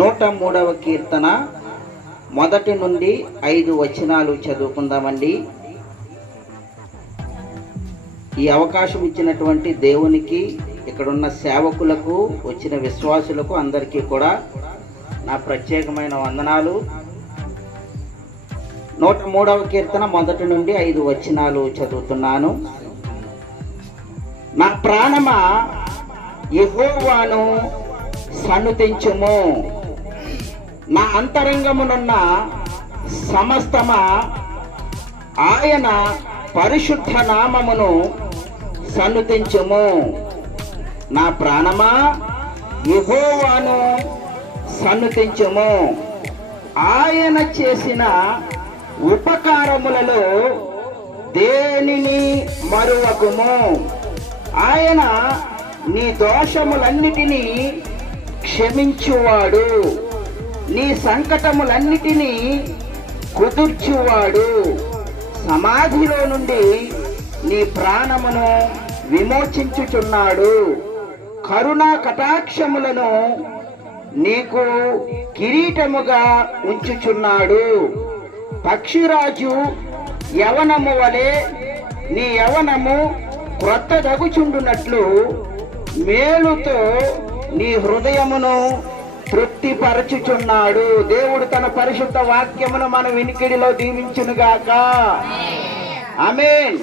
103వ కీర్తన 1 నుండి 5 వచనాలు చదువుకుందామండి. ఈ అవకాశం ఇచ్చినటువంటి దేవునికి, ఇక్కడున్న సేవకులకు, వచ్చిన విశ్వాసులకు అందరికీ కూడా నా ప్రత్యేకమైన వందనాలు. 103వ కీర్తన 1 నుండి 5 వచనాలు చదువుతున్నాను. నా ప్రాణమా యెహోవాను సన్నుతించుము, నా అంతరంగమునున్న సమస్తమా ఆయన పరిశుద్ధ నామమును సన్నుతించుము. నా ప్రాణమా యెహోవాను సన్నుతించుము, ఆయన చేసిన ఉపకారములలో దేనిని మరువకుము. ఆయన నీ దోషములన్నిటినీ క్షమించువాడు, నీ సంకటములన్నిటినీ కుదుర్చువాడు. సమాధిలో నుండి నీ ప్రాణమును విమోచించుచున్నాడు. కరుణా కటాక్షములను నీకు కిరీటముగా ఉంచుచున్నాడు. పక్షిరాజు యవనము వలె నీ యవనము క్రొత్తదగుచుండునట్లు మేలుతో నీ హృదయమును తృప్తిపరచుచున్నాడు. దేవుడు తన పరిశుద్ధ వాక్యమును మన వినికిడిలో దీవించునుగాక. ఆమేన్.